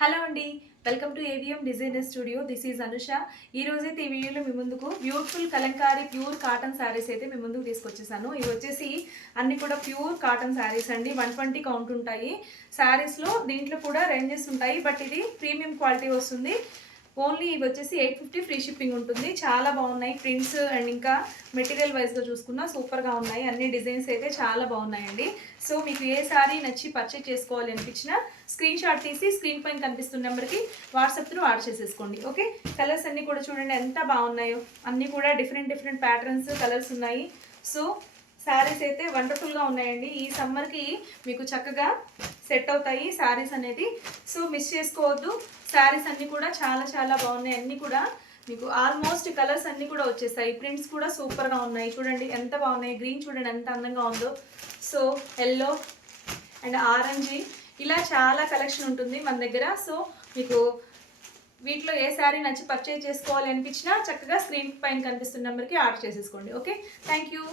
Hello అండి, welcome to AVM designer studio. This is Anusha. ఈ రోజైతే ఈ వీడియోలో మీ ముందుకు beautiful Kalamkari pure cotton saris అయితే మీ ముందుకు తీసుకొచ్చేసాను. ఇవి వచ్చేసి అన్ని కూడా ప్యూర్ కాటన్ శారీస్ అండి. 120 కౌంట్ ఉంటాయి శారీస్లో. దీంట్లో కూడా రేంజెస్ ఉంటాయి, బట్ ఇది ప్రీమియం క్వాలిటీ వస్తుంది. ఓన్లీ ఇవి వచ్చేసి 850 ఫ్రీ షిప్పింగ్ ఉంటుంది. చాలా బాగున్నాయి ప్రింట్స్ అండ్ ఇంకా మెటీరియల్ వైజ్గా చూసుకున్నా సూపర్గా ఉన్నాయి. అన్ని డిజైన్స్ అయితే చాలా బాగున్నాయండి. సో మీకు ఏ శారీ నచ్చి పర్చేజ్ చేసుకోవాలి అనిపించినా స్క్రీన్ షాట్ తీసి స్క్రీన్ పైన కనిపిస్తున్న నెంబర్కి వాట్సాప్ త్రూ ఆర్డర్ చేసేసుకోండి. ఓకే, కలర్స్ అన్నీ కూడా చూడండి ఎంత బాగున్నాయో. అన్నీ కూడా డిఫరెంట్ ప్యాటర్న్స్ కలర్స్ ఉన్నాయి. సో శారీస్ అయితే వండర్ఫుల్గా ఉన్నాయండి. ఈ సమ్మర్కి మీకు చక్కగా సెట్ అవుతాయి శారీస్ అనేది. సో మిస్ చేసుకోవద్దు. శారీస్ అన్నీ కూడా చాలా బాగున్నాయి. అన్నీ కూడా మీకు ఆల్మోస్ట్ కలర్స్ అన్నీ కూడా వచ్చేసాయి. ప్రింట్స్ కూడా సూపర్గా ఉన్నాయి. చూడండి ఎంత బాగున్నాయి. గ్రీన్ చూడండి ఎంత అందంగా ఉందో. సో ఎల్లో అండ్ ఆరెంజ్ ఇలా చాలా కలెక్షన్ ఉంటుంది మన దగ్గర. సో మీకు వీటిలో ఏ శారీ నచ్చి పర్చేజ్ చేసుకోవాలి అనిపించినా చక్కగా స్క్రీన్ పైన కనిపిస్తున్న నెంబర్కి ఆర్డర్ చేసేసుకోండి. Okay, thank you.